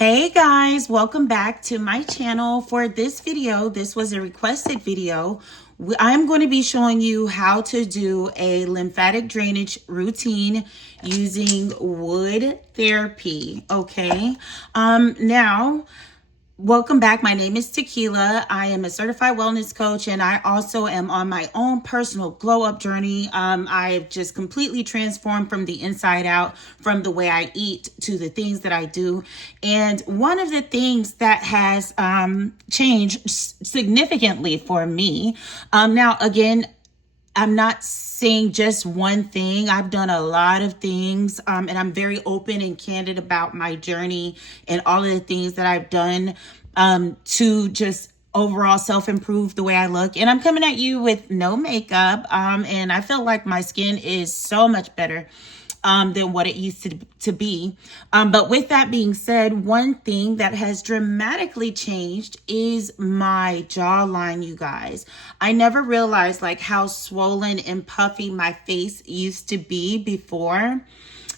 Hey guys, welcome back to my channel. For this video, this was a requested video. I'm going to be showing you how to do a lymphatic drainage routine using wood therapy. Okay. Now, welcome back. My name is Tequila. I am a certified wellness coach, and I also am on my own personal glow up journey. I've just completely transformed from the inside out, from the way I eat to the things that I do. And one of the things that has changed significantly for me, now again, I'm not saying just one thing. I've done a lot of things, and I'm very open and candid about my journey and all of the things that I've done to just overall self-improve the way I look. And I'm coming at you with no makeup, and I feel like my skin is so much better than what it used to be. But with that being said, one thing that has dramatically changed is my jawline, you guys. I never realized like how swollen and puffy my face used to be before.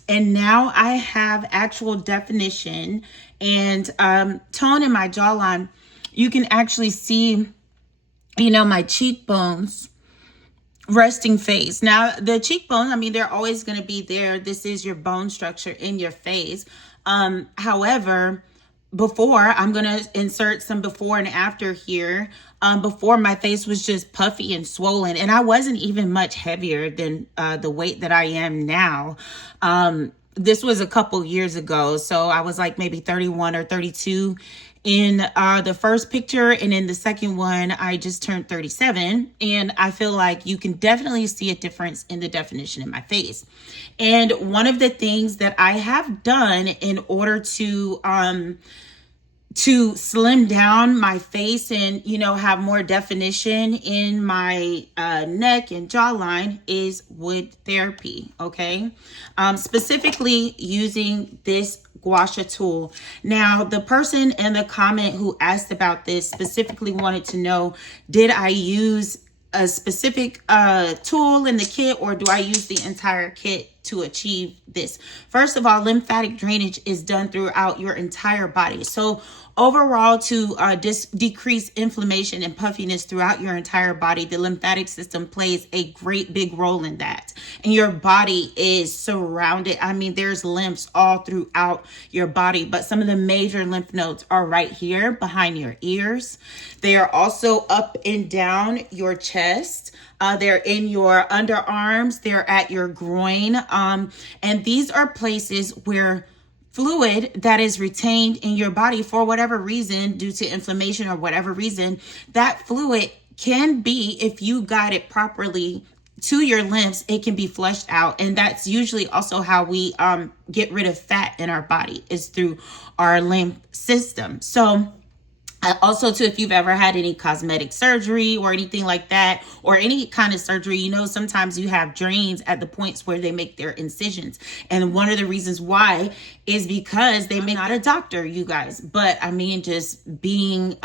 And now I have actual definition and tone in my jawline. You can actually see, my cheekbones, resting face. Now, the cheekbones, they're always going to be there. This is your bone structure in your face. However, before, I'm going to insert some before and after here. Before, my face was just puffy and swollen, and I wasn't even much heavier than the weight that I am now. This was a couple years ago, so I was like maybe 31 or 32 in the first picture, and in the second one, I just turned 37, and I feel like you can definitely see a difference in the definition in my face. And one of the things that I have done in order to slim down my face and, have more definition in my neck and jawline is wood therapy, okay? Specifically using this gua sha tool. Now, the person in the comment who asked about this specifically wanted to know, did I use a specific tool in the kit, or do I use the entire kit to achieve this? First of all, lymphatic drainage is done throughout your entire body. So overall, to decrease inflammation and puffiness throughout your entire body, the lymphatic system plays a great big role in that. And your body is surrounded. There's lymphs all throughout your body, but some of the major lymph nodes are right here behind your ears. They are also up and down your chest. They're in your underarms. They're at your groin. And these are places where fluid that is retained in your body for whatever reason, due to inflammation or whatever reason, that fluid can be, if you got it properly to your lymphs, it can be flushed out. And that's usually also how we get rid of fat in our body, is through our lymph system. So also, too, if you've ever had any cosmetic surgery or anything like that, or any kind of surgery, sometimes you have drains at the points where they make their incisions. And one of the reasons why is because I'm not a doctor, you guys, but just being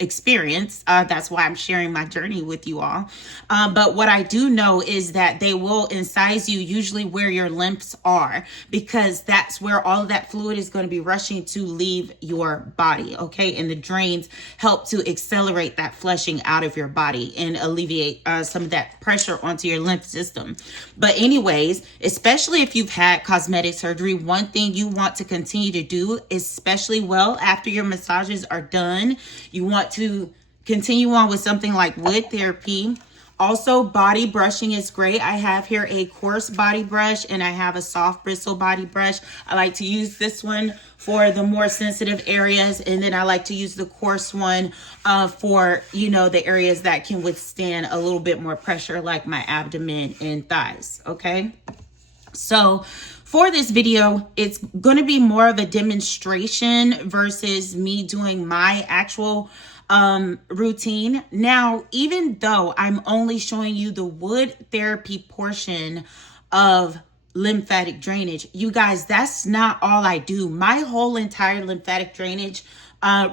experience. That's why I'm sharing my journey with you all. But what I do know is that they will incise you usually where your lymphs are, because that's where all of that fluid is going to be rushing to leave your body. Okay. And the drains help to accelerate that flushing out of your body and alleviate some of that pressure onto your lymph system. But anyways, especially if you've had cosmetic surgery, one thing you want to continue to do, especially after your massages are done, you want to continue on with something like wood therapy. Also, body brushing is great. I have here a coarse body brush and I have a soft bristle body brush. I like to use this one for the more sensitive areas, and then I like to use the coarse one for the areas that can withstand a little bit more pressure, like my abdomen and thighs. Okay, so for this video, it's going to be more of a demonstration versus me doing my actual routine. Now, even though I'm only showing you the wood therapy portion of lymphatic drainage, you guys, that's not all I do. My whole entire lymphatic drainage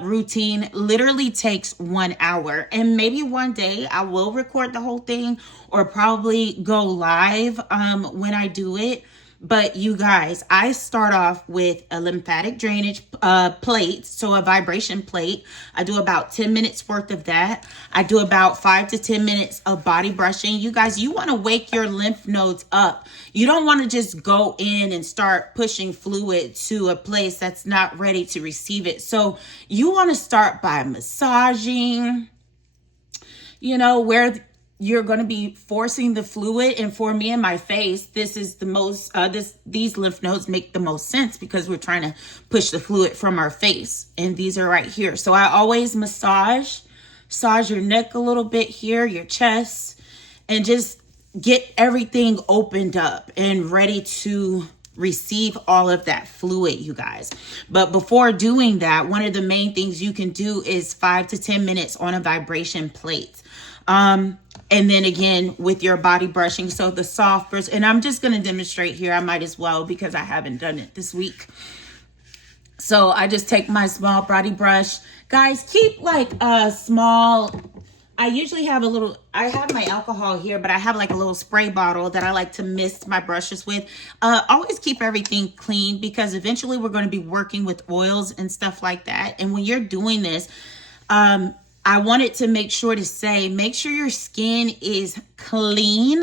routine literally takes 1 hour, and maybe one day I will record the whole thing or probably go live when I do it. But you guys, I start off with a lymphatic drainage plate, so a vibration plate. I do about 10 minutes worth of that. I do about 5 to 10 minutes of body brushing. You guys, you want to wake your lymph nodes up. You don't want to just go in and start pushing fluid to a place that's not ready to receive it. So you want to start by massaging, you know, where you're going to be forcing the fluid. And for me in my face, this is the most, these lymph nodes make the most sense because we're trying to push the fluid from our face. And these are right here. So I always massage your neck a little bit here, your chest, and just get everything opened up and ready to receive all of that fluid, you guys. But before doing that, one of the main things you can do is 5 to 10 minutes on a vibration plate. And then again with your body brushing. So the soft brush, and I'm just going to demonstrate here. I might as well because I haven't done it this week. So I just take my small body brush. Guys, keep like a small, I usually have a little, I have my alcohol here, but I have like a little spray bottle that I like to mist my brushes with. Always keep everything clean because eventually we're going to be working with oils and stuff like that. And when you're doing this, I wanted to make sure to say, make sure your skin is clean,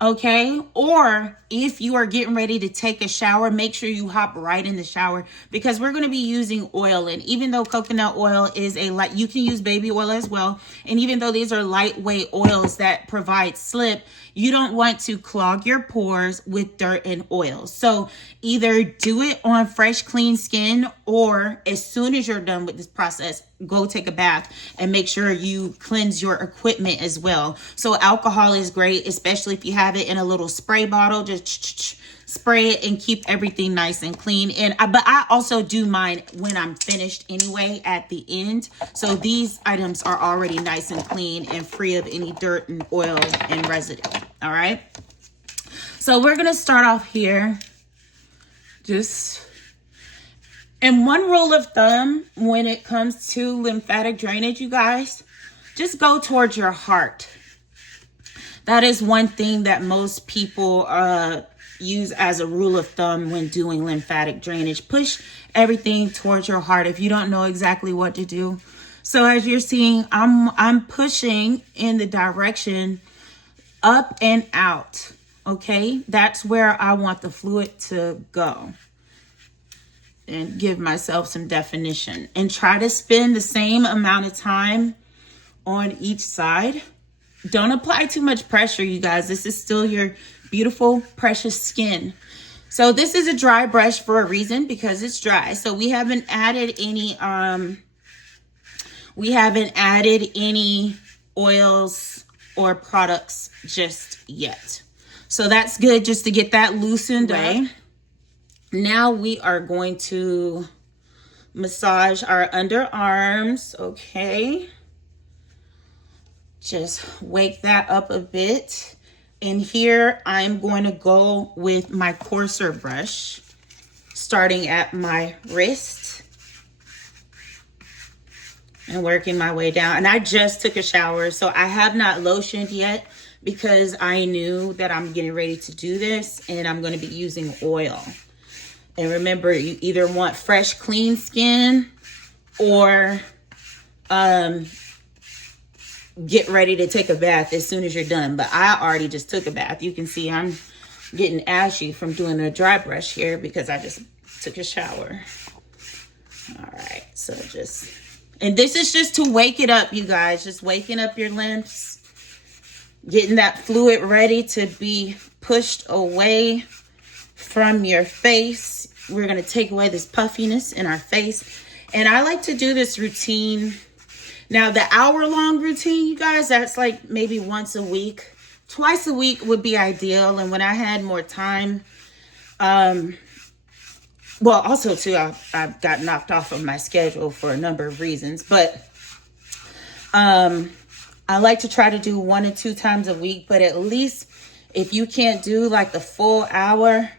okay? Or if you are getting ready to take a shower, make sure you hop right in the shower because we're going to be using oil. And even though coconut oil is a light, you can use baby oil as well. And even though these are lightweight oils that provide slip, you don't want to clog your pores with dirt and oil. So either do it on fresh, clean skin, or as soon as you're done with this process, go take a bath and make sure you cleanse your equipment as well. So alcohol is great, especially if you have it in a little spray bottle. Just spray it and keep everything nice and clean. And but I also do mine when I'm finished anyway at the end. So these items are already nice and clean and free of any dirt and oil and residue. All right. So we're going to start off here. And one rule of thumb when it comes to lymphatic drainage, you guys, just go towards your heart. That is one thing that most people use as a rule of thumb when doing lymphatic drainage. Push everything towards your heart if you don't know exactly what to do. So as you're seeing, I'm pushing in the direction up and out. Okay, that's where I want the fluid to go. And give myself some definition. And try to spend the same amount of time on each side. Don't apply too much pressure, you guys. This is still your beautiful, precious skin. So this is a dry brush for a reason because it's dry. So we haven't added any oils or products just yet. So that's good just to get that loosened up. Now we are going to massage our underarms, okay? Just wake that up a bit. And here I'm going to go with my coarser brush, starting at my wrist and working my way down. And I just took a shower, so I have not lotioned yet because I knew that I'm getting ready to do this and I'm going to be using oil. And remember, you either want fresh, clean skin or get ready to take a bath as soon as you're done. But I already just took a bath. You can see I'm getting ashy from doing a dry brush here because I just took a shower. All right, so and this is just to wake it up, you guys. Just waking up your lymphs, getting that fluid ready to be pushed away from your face. We're going to take away this puffiness in our face. And I like to do this routine. Now, the hour-long routine, you guys, that's like maybe once a week. Twice a week would be ideal. And when I had more time, well, also, too, I got knocked off of my schedule for a number of reasons. But I like to try to do 1 or 2 times a week. But at least if you can't do like the full hour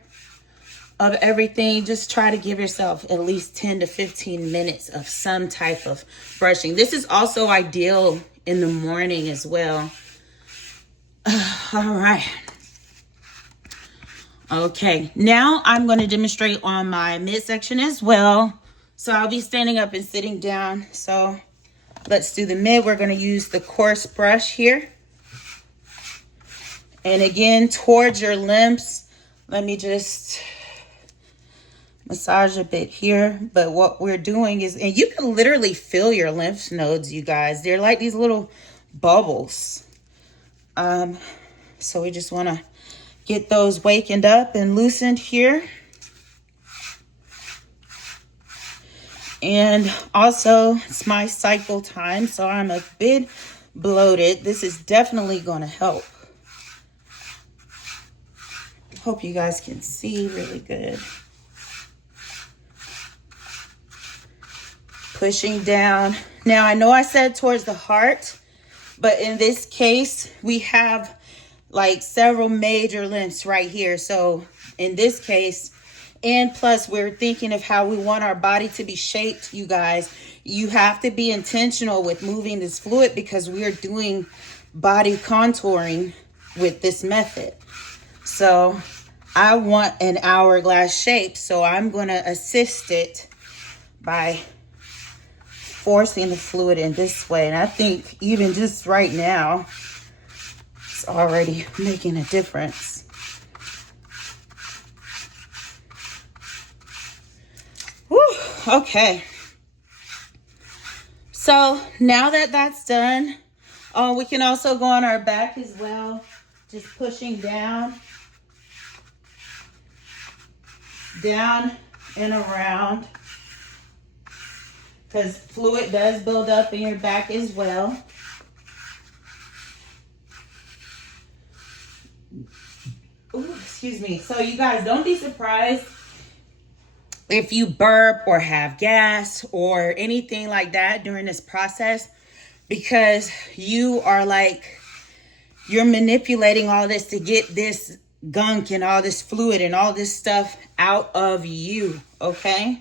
of everything, just try to give yourself at least 10 to 15 minutes of some type of brushing. This is also ideal in the morning as well. All right. Okay, now I'm going to demonstrate on my midsection as well. So I'll be standing up and sitting down. So let's do the mid. We're going to use the coarse brush here. And again, towards your limbs, let me just massage a bit here. But what we're doing is, and you can literally feel your lymph nodes, you guys. They're like these little bubbles. So we just want to get those wakened up and loosened here. And also, it's my cycle time, so I'm a bit bloated. This is definitely going to help. Hope you guys can see really good. Pushing down. Now, I know I said towards the heart, but in this case, we have like several major lymphs right here. So in this case, and plus we're thinking of how we want our body to be shaped, you guys. You have to be intentional with moving this fluid because we are doing body contouring with this method. So I want an hourglass shape, so I'm going to assist it by forcing the fluid in this way. And I think even just right now, it's already making a difference. Whew, okay. So now that that's done, we can also go on our back as well, just pushing down and around, because fluid does build up in your back as well. Ooh, excuse me. So you guys, don't be surprised if you burp or have gas or anything like that during this process, because you're manipulating all this to get this gunk and all this fluid and all this stuff out of you, okay?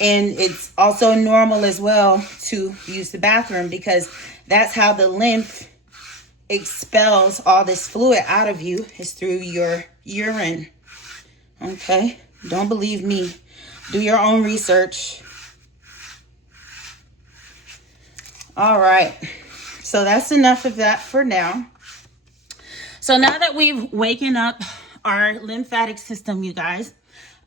And it's also normal as well to use the bathroom, because that's how the lymph expels all this fluid out of you, is through your urine. Okay? Don't believe me. Do your own research. All right. So that's enough of that for now. So now that we've waken up our lymphatic system, you guys,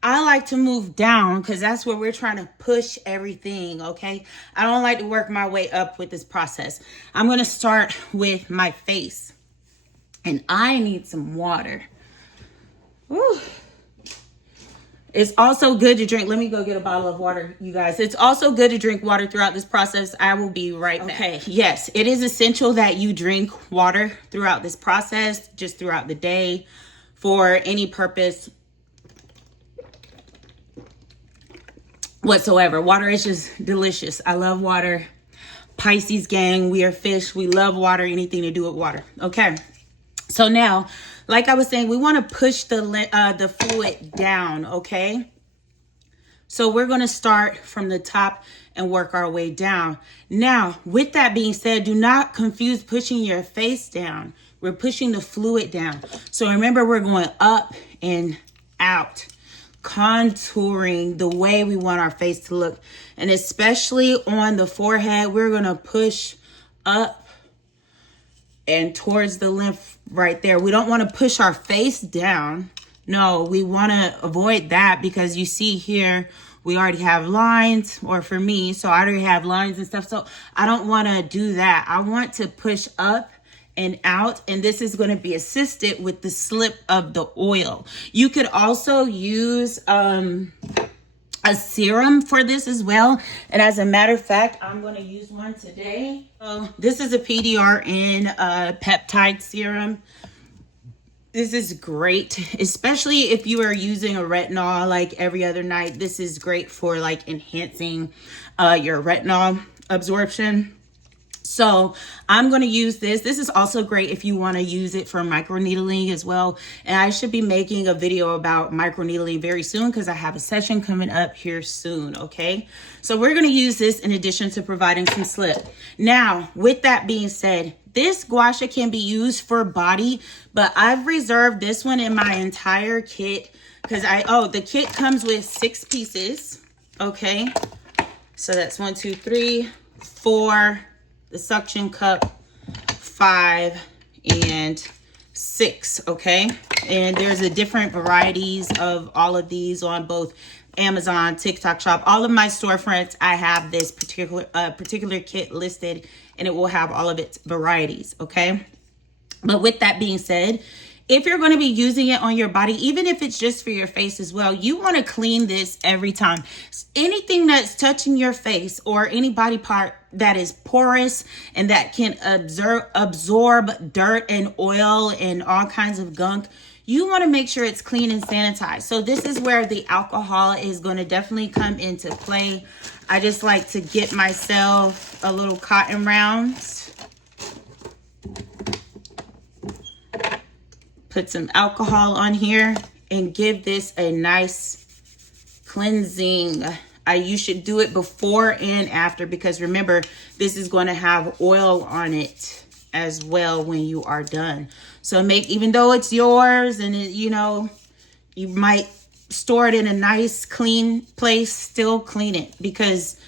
I like to move down because that's where we're trying to push everything, okay? I don't like to work my way up with this process. I'm going to start with my face. And I need some water. Woo. It's also good to drink. Let me go get a bottle of water, you guys. It's also good to drink water throughout this process. I will be right back. Okay, yes, it is essential that you drink water throughout this process, just throughout the day, for any purpose whatsoever. Water is just delicious. I love water. Pisces gang, we are fish. We love water, anything to do with water. Okay, so now, like I was saying, we want to push the fluid down, okay? So we're going to start from the top and work our way down. Now, with that being said, do not confuse pushing your face down. We're pushing the fluid down. So remember, we're going up and out, contouring the way we want our face to look. And especially on the forehead, we're going to push up and towards the lymph right there. We don't want to push our face down. No, we want to avoid that, because you see here, we already have lines, or for me, so I already have lines and stuff. So I don't want to do that. I want to push up and out, and this is going to be assisted with the slip of the oil. You could also use a serum for this as well. And as a matter of fact, I'm going to use one today. So this is a PDRN peptide serum. This is great, especially if you are using a retinol like every other night. This is great for like enhancing your retinol absorption. So I'm going to use this. This is also great if you want to use it for microneedling as well. And I should be making a video about microneedling very soon, because I have a session coming up here soon. Okay, so we're going to use this in addition to providing some slip. Now, with that being said, This gua sha can be used for body, but I've reserved this one in my entire kit because the kit comes with 6 pieces. Okay, so that's 1, 2, 3, 4, the suction cup, 5, and 6. Okay, and there's a different varieties of all of these on both Amazon, TikTok shop, all of my storefronts. I have this particular kit listed, and it will have all of its varieties. Okay, but with that being said, if you're going to be using it on your body, even if it's just for your face as well, you want to clean this every time. Anything that's touching your face or any body part that is porous and that can absorb dirt and oil and all kinds of gunk, you want to make sure it's clean and sanitized. So this is where the alcohol is going to definitely come into play. I just like to get myself a little cotton rounds. Put some alcohol on here and give this a nice cleansing. You should do it before and after, because remember, this is going to have oil on it as well when you are done. So even though it's yours and you might store it in a nice clean place, still clean it, because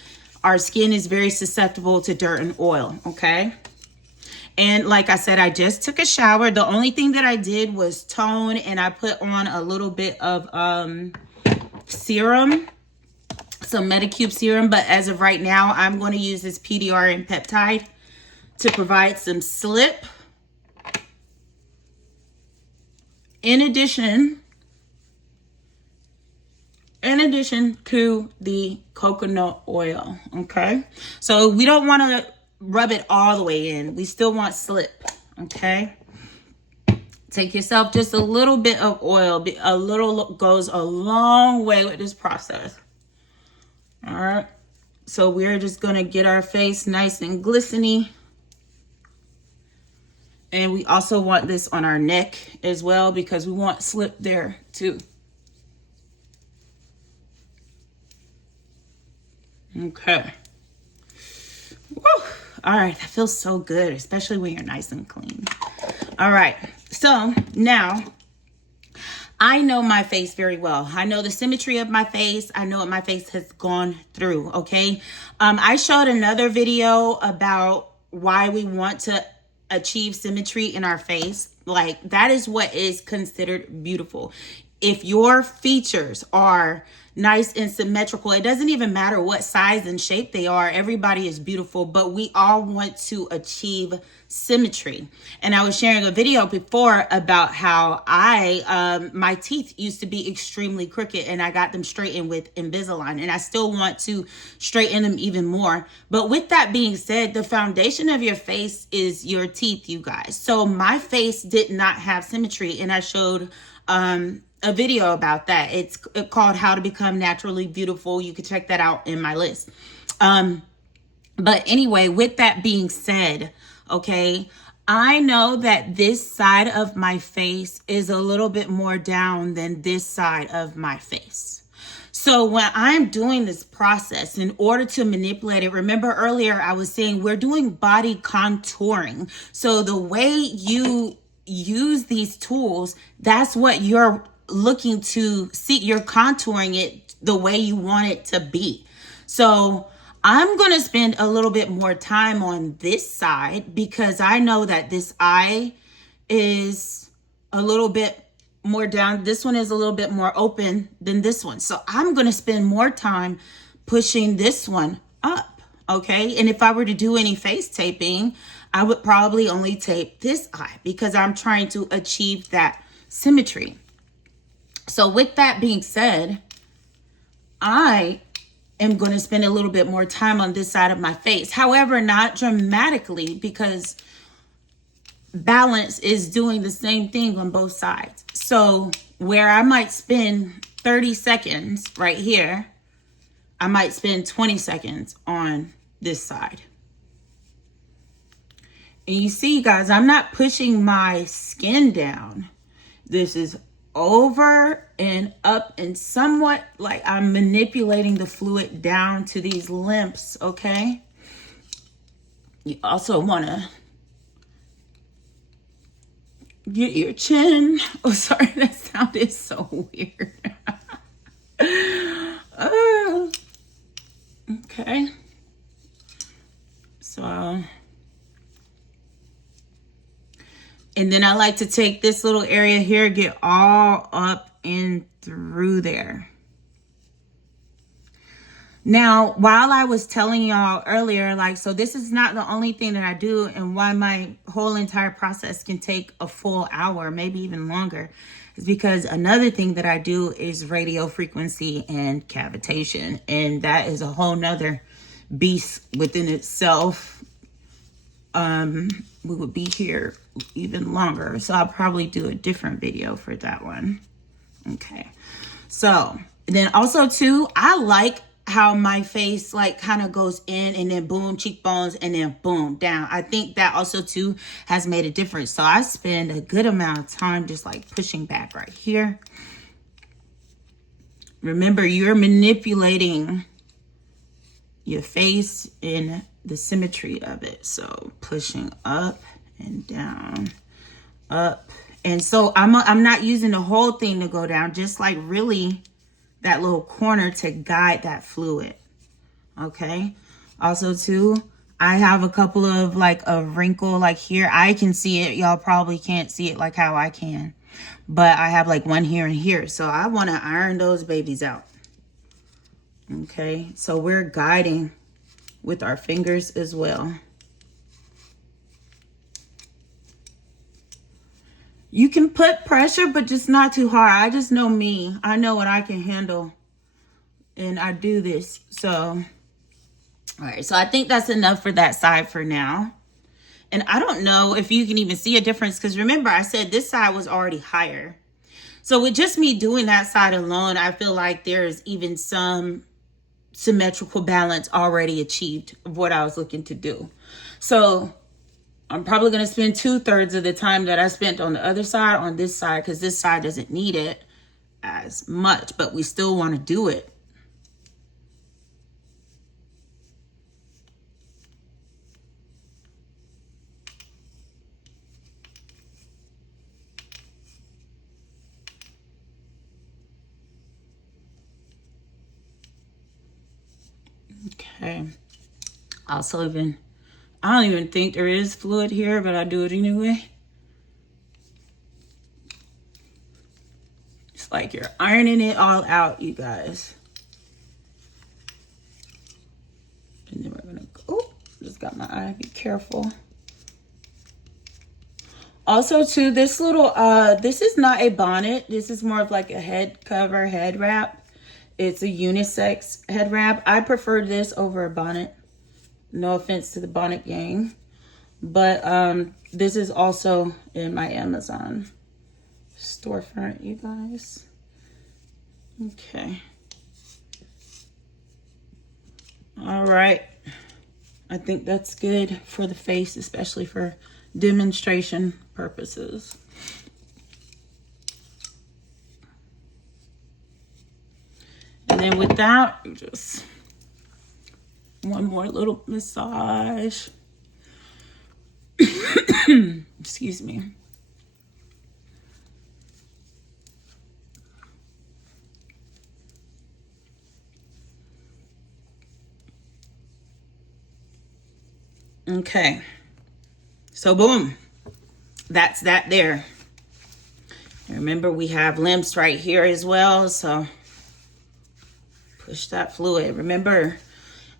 our skin is very susceptible to dirt and oil. Okay. And like I said, I just took a shower. The only thing that I did was tone, and I put on a little bit of serum, some Medicube serum. But as of right now, I'm going to use this PDR and peptide to provide some slip. In addition to the coconut oil. Okay, so we don't want to rub it all the way in. We still want slip. Okay, take yourself just a little bit of oil. A little goes a long way with this process. All right, so we're just gonna get our face nice and glistening, and we also want this on our neck as well, because we want slip there too. Okay. Woo. All right, that feels so good, especially when you're nice and clean. All right, so now I know my face very well. I know the symmetry of my face. I know what my face has gone through, okay? I showed another video about why we want to achieve symmetry in our face. Like, that is what is considered beautiful. If your features are nice and symmetrical, it doesn't even matter what size and shape they are. Everybody is beautiful, but we all want to achieve symmetry. And I was sharing a video before about how my teeth used to be extremely crooked, and I got them straightened with Invisalign, and I still want to straighten them even more. But with that being said, the foundation of your face is your teeth, you guys. So my face did not have symmetry, and I showed a video about that. It's called How to Become Naturally Beautiful. You can check that out in my list. But anyway, with that being said, okay, I know that this side of my face is a little bit more down than this side of my face. So when I'm doing this process, in order to manipulate it, remember earlier I was saying we're doing body contouring. So the way you use these tools, that's what you're looking to see. You're contouring it the way you want it to be. So I'm going to spend a little bit more time on this side, because I know that this eye is a little bit more down. This one is a little bit more open than this one. So I'm going to spend more time pushing this one up. Okay. And if I were to do any face taping, I would probably only tape this eye, because I'm trying to achieve that symmetry. So with that being said, I am going to spend a little bit more time on this side of my face. However, not dramatically, because balance is doing the same thing on both sides. So where I might spend 30 seconds right here, I might spend 20 seconds on this side. And you see, guys, I'm not pushing my skin down. This is over and up, and somewhat like I'm manipulating the fluid down to these lymphs. Okay, you also want to Get your chin. Oh, sorry, that sounded so weird. Okay. So, and then I like to take this little area here, get all up and through there. Now, while I was telling y'all earlier, like, so this is not the only thing that I do, and why my whole entire process can take a full hour, maybe even longer, is because another thing that I do is radio frequency and cavitation. And that is a whole nother beast within itself. We would be here even longer. So I'll probably do a different video for that one. Okay. So then also too, I like how my face like kind of goes in and then boom, cheekbones, and then boom, down. I think that also too has made a difference. So I spend a good amount of time just like pushing back right here. Remember, you're manipulating your face in the symmetry of it. So pushing up and down, up. And so I'm not using the whole thing to go down, just like really that little corner to guide that fluid. Okay. Also too, I have a couple of like a wrinkle like here. I can see it. Y'all probably can't see it like how I can, but I have like one here and here. So I want to iron those babies out. Okay. So we're guiding with our fingers as well. You can put pressure, but just not too hard. I just know me. I know what I can handle. And I do this. So, all right. So I think that's enough for that side for now. And I don't know if you can even see a difference. Because remember, I said this side was already higher. So with just me doing that side alone, I feel like there's even some symmetrical balance already achieved of what I was looking to do. So I'm probably going to spend 2/3 of the time that I spent on the other side on this side, because this side doesn't need it as much, but we still want to do it. Okay. I don't even think there is fluid here, but I do it anyway. It's like you're ironing it all out, you guys. And then we're gonna go, oh, just got my eye, be careful. Also too, this little, this is not a bonnet. This is more of like a head cover, head wrap. It's a unisex head wrap. I prefer this over a bonnet. No offense to the bonnet gang. But this is also in my Amazon storefront, you guys. Okay. All right. I think that's good for the face, especially for demonstration purposes. And then with that, just one more little massage. Excuse me. Okay. So boom. That's that there. And remember, we have lymphs right here as well. So push that fluid. Remember,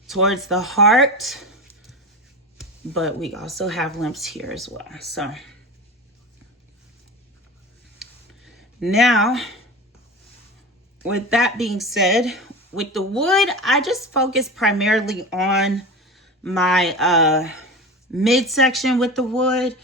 towards the heart, but we also have lymphs here as well. So now, with that being said, with the wood, I just focus primarily on my midsection with the wood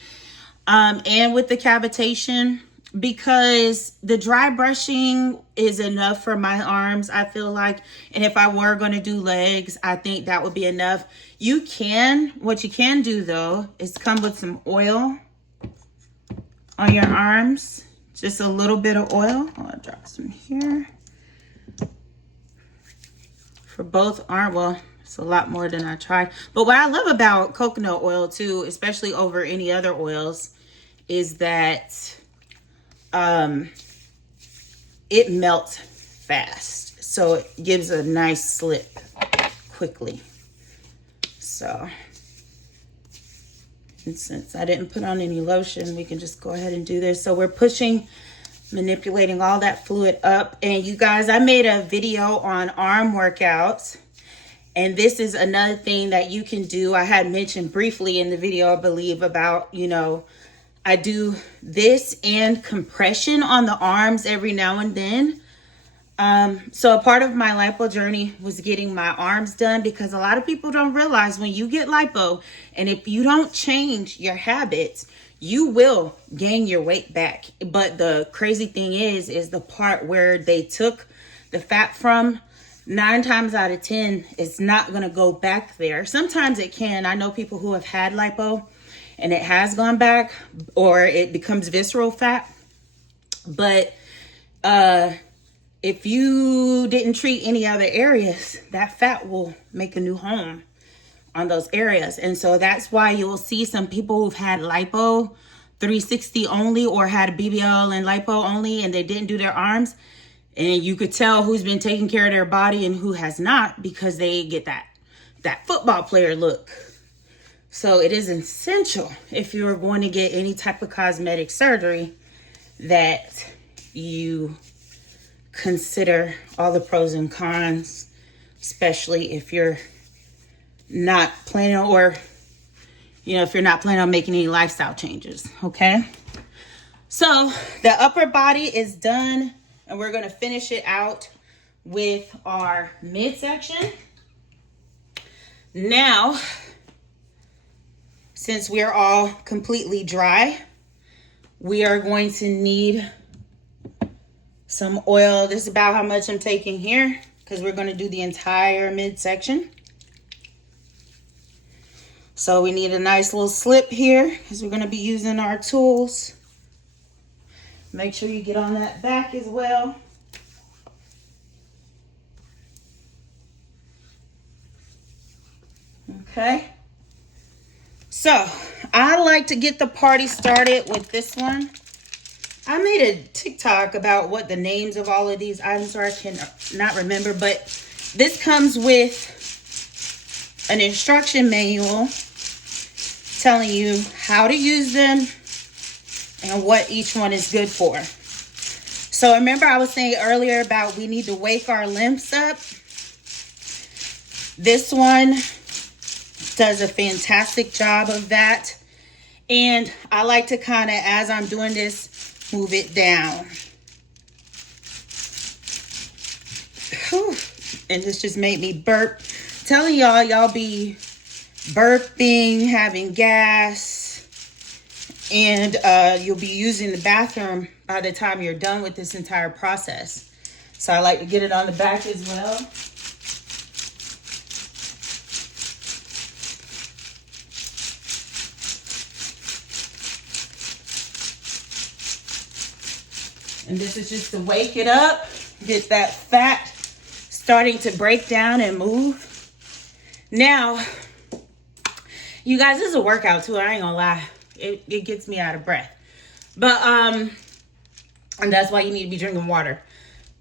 and with the cavitation, because the dry brushing is enough for my arms, I feel like. And if I were going to do legs, I think that would be enough. What you can do though, is come with some oil on your arms. Just a little bit of oil. I'll drop some here. For both arms, well, it's a lot more than I tried. But what I love about coconut oil too, especially over any other oils, is that it melts fast. So it gives a nice slip quickly. So, and since I didn't put on any lotion, we can just go ahead and do this. So we're pushing, manipulating all that fluid up. And you guys, I made a video on arm workouts. And this is another thing that you can do. I had mentioned briefly in the video, I believe, about, you know, I do this and compression on the arms every now and then. So a part of my lipo journey was getting my arms done, because a lot of people don't realize when you get lipo, and if you don't change your habits, you will gain your weight back. But the crazy thing is the part where they took the fat from, 9 times out of 10, it's not going to go back there. Sometimes it can. I know people who have had lipo and it has gone back, or it becomes visceral fat. But if you didn't treat any other areas, that fat will make a new home on those areas. And so that's why you'll see some people who've had lipo 360 only, or had a BBL and lipo only, and they didn't do their arms. And you could tell who's been taking care of their body and who has not, because they get that football player look. So it is essential, if you're going to get any type of cosmetic surgery, that you consider all the pros and cons, especially if you're not planning, or, you know, if you're not planning on making any lifestyle changes, okay? So the upper body is done, and we're going to finish it out with our midsection. Now, since we're all completely dry, we are going to need some oil. This is about how much I'm taking here, because we're going to do the entire midsection. So we need a nice little slip here, because we're going to be using our tools. Make sure you get on that back as well. Okay. So I like to get the party started with this one. I made a TikTok about what the names of all of these items are. I cannot remember, but this comes with an instruction manual telling you how to use them and what each one is good for. So remember I was saying earlier about we need to wake our lymphs up. This one does a fantastic job of that. And I like to kind of, as I'm doing this, move it down. Whew. And this just made me burp. I'm telling y'all be burping, having gas, and you'll be using the bathroom by the time you're done with this entire process. So I like to get it on the back as well. And this is just to wake it up, get that fat starting to break down and move. Now, you guys, this is a workout too. I ain't gonna lie. It gets me out of breath. But, and that's why you need to be drinking water.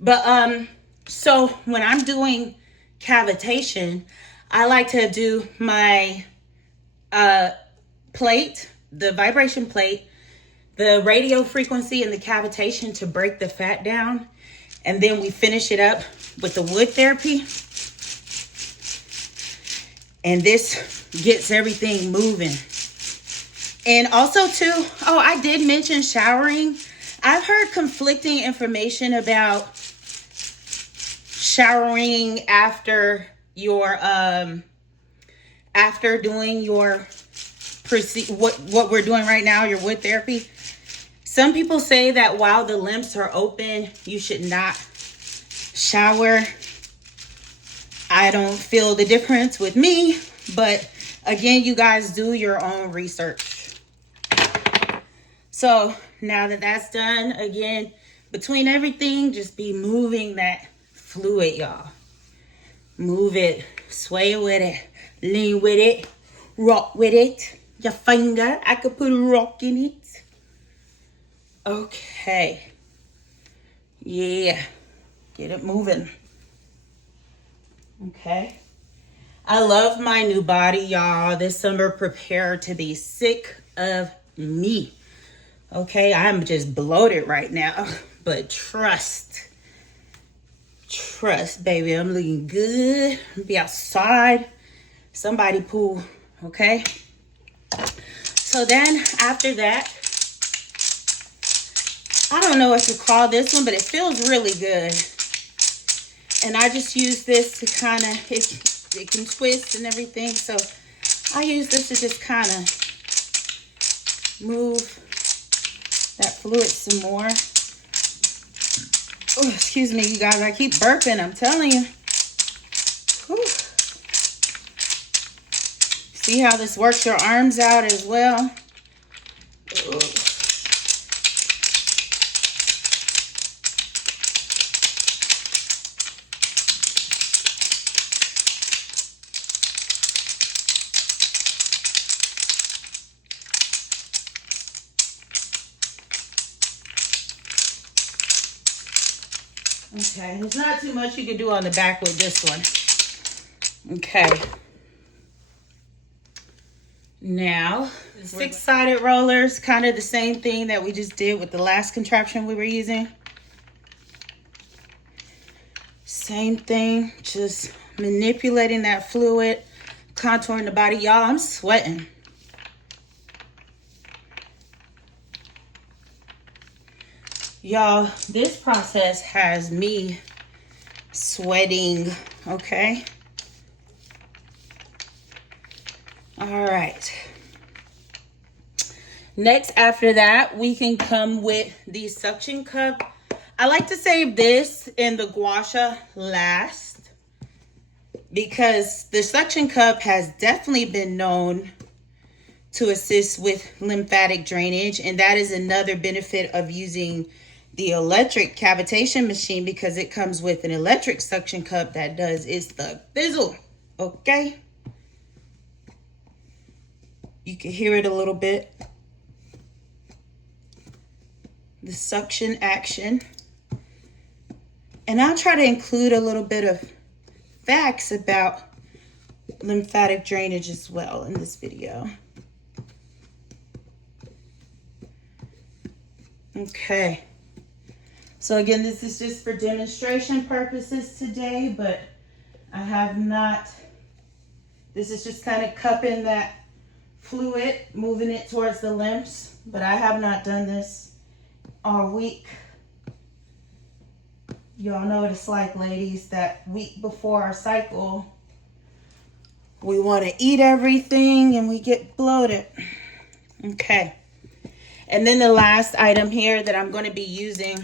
But, so when I'm doing cavitation, I like to do my plate, the vibration plate, the radio frequency, and the cavitation to break the fat down. And then we finish it up with the wood therapy. And this gets everything moving. And also too, oh, I did mention showering. I've heard conflicting information about showering after your, after doing your, what we're doing right now, your wood therapy. Some people say that while the lymphs are open, you should not shower. I don't feel the difference with me, but again, you guys do your own research. So now that that's done, again, between everything, just be moving that fluid, y'all. Move it, sway with it, lean with it, rock with it. Your finger, I could put a rock in it. Okay. Yeah. Get it moving. Okay. I love my new body, y'all. This summer, prepare to be sick of me. Okay, I'm just bloated right now. But trust, baby. I'm looking good. I'll be outside. Somebody pool. Okay. So then after that, I don't know what to call this one, but it feels really good. And I just use this to kind of, it can twist and everything. So I use this to just kind of move that fluid some more. Oh, excuse me, you guys. I keep burping. I'm telling you. Whew. See how this works your arms out as well? Ugh. Okay, there's not too much you can do on the back with this one. Okay. Now, the 6-sided rollers, kind of the same thing that we just did with the last contraption we were using. Same thing, just manipulating that fluid, contouring the body. Y'all, I'm sweating. Y'all, this process has me sweating, okay? All right. Next, after that, we can come with the suction cup. I like to save this and the gua sha last because the suction cup has definitely been known to assist with lymphatic drainage, and that is another benefit of using the electric cavitation machine because it comes with an electric suction cup that does its the fizzle, okay? You can hear it a little bit. The suction action. And I'll try to include a little bit of facts about lymphatic drainage as well in this video. Okay. So again, this is just for demonstration purposes today, but I have not, this is just kind of cupping that fluid, moving it towards the lymphs, but I have not done this all week. Y'all know what it's like, ladies, that week before our cycle, we want to eat everything and we get bloated. Okay. And then the last item here that I'm going to be using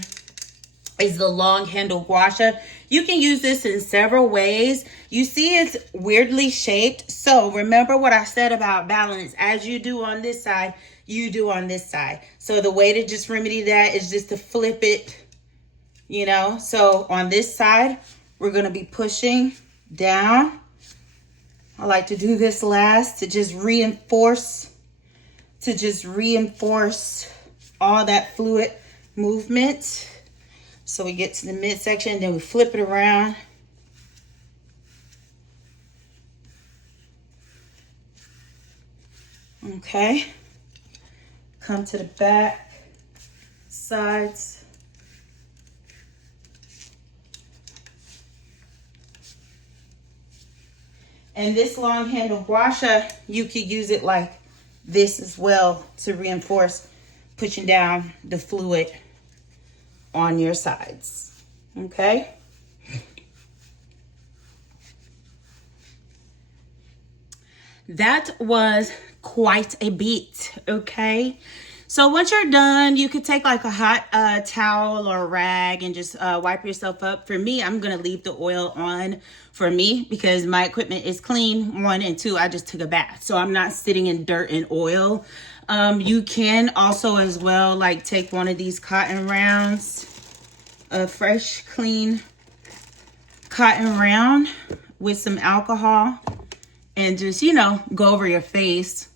is the long handle gua sha. You can use this in several ways. You see it's weirdly shaped. So remember what I said about balance. As you do on this side, you do on this side. So the way to just remedy that is just to flip it, you know. So on this side, we're going to be pushing down. I like to do this last to just reinforce all that fluid movement. So we get to the midsection, then we flip it around. Okay. Come to the back, sides. And this long handle gua sha, you could use it like this as well to reinforce pushing down the fluid on your sides. Okay. That was quite a beat. Okay. So once you're done, you could take like a hot towel or rag and just wipe yourself up. For me, I'm going to leave the oil on for me because my equipment is clean. 1 and 2, I just took a bath. So I'm not sitting in dirt and oil. You can also as well like take one of these cotton rounds, a fresh, clean cotton round with some alcohol and just, you know, go over your face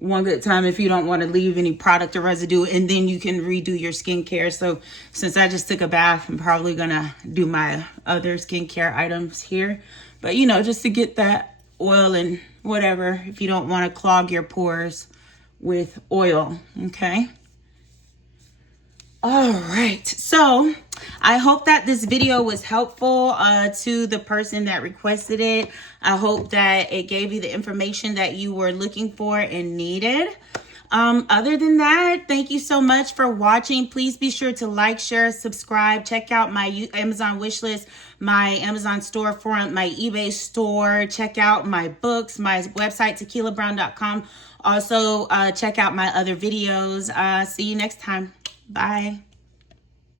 one good time if you don't want to leave any product or residue, and then you can redo your skincare. So since I just took a bath, I'm probably gonna do my other skincare items here, but you know, just to get that oil and whatever, if you don't want to clog your pores with oil. Okay. All right, so I hope that this video was helpful to the person that requested it. I hope that it gave you the information that you were looking for and needed. Other than that, thank you so much for watching. Please be sure to like, share, subscribe. Check out my Amazon wishlist, my Amazon storefront, my eBay store. Check out my books, my website, tequilabrown.com. Also, check out my other videos. See you next time. Bye.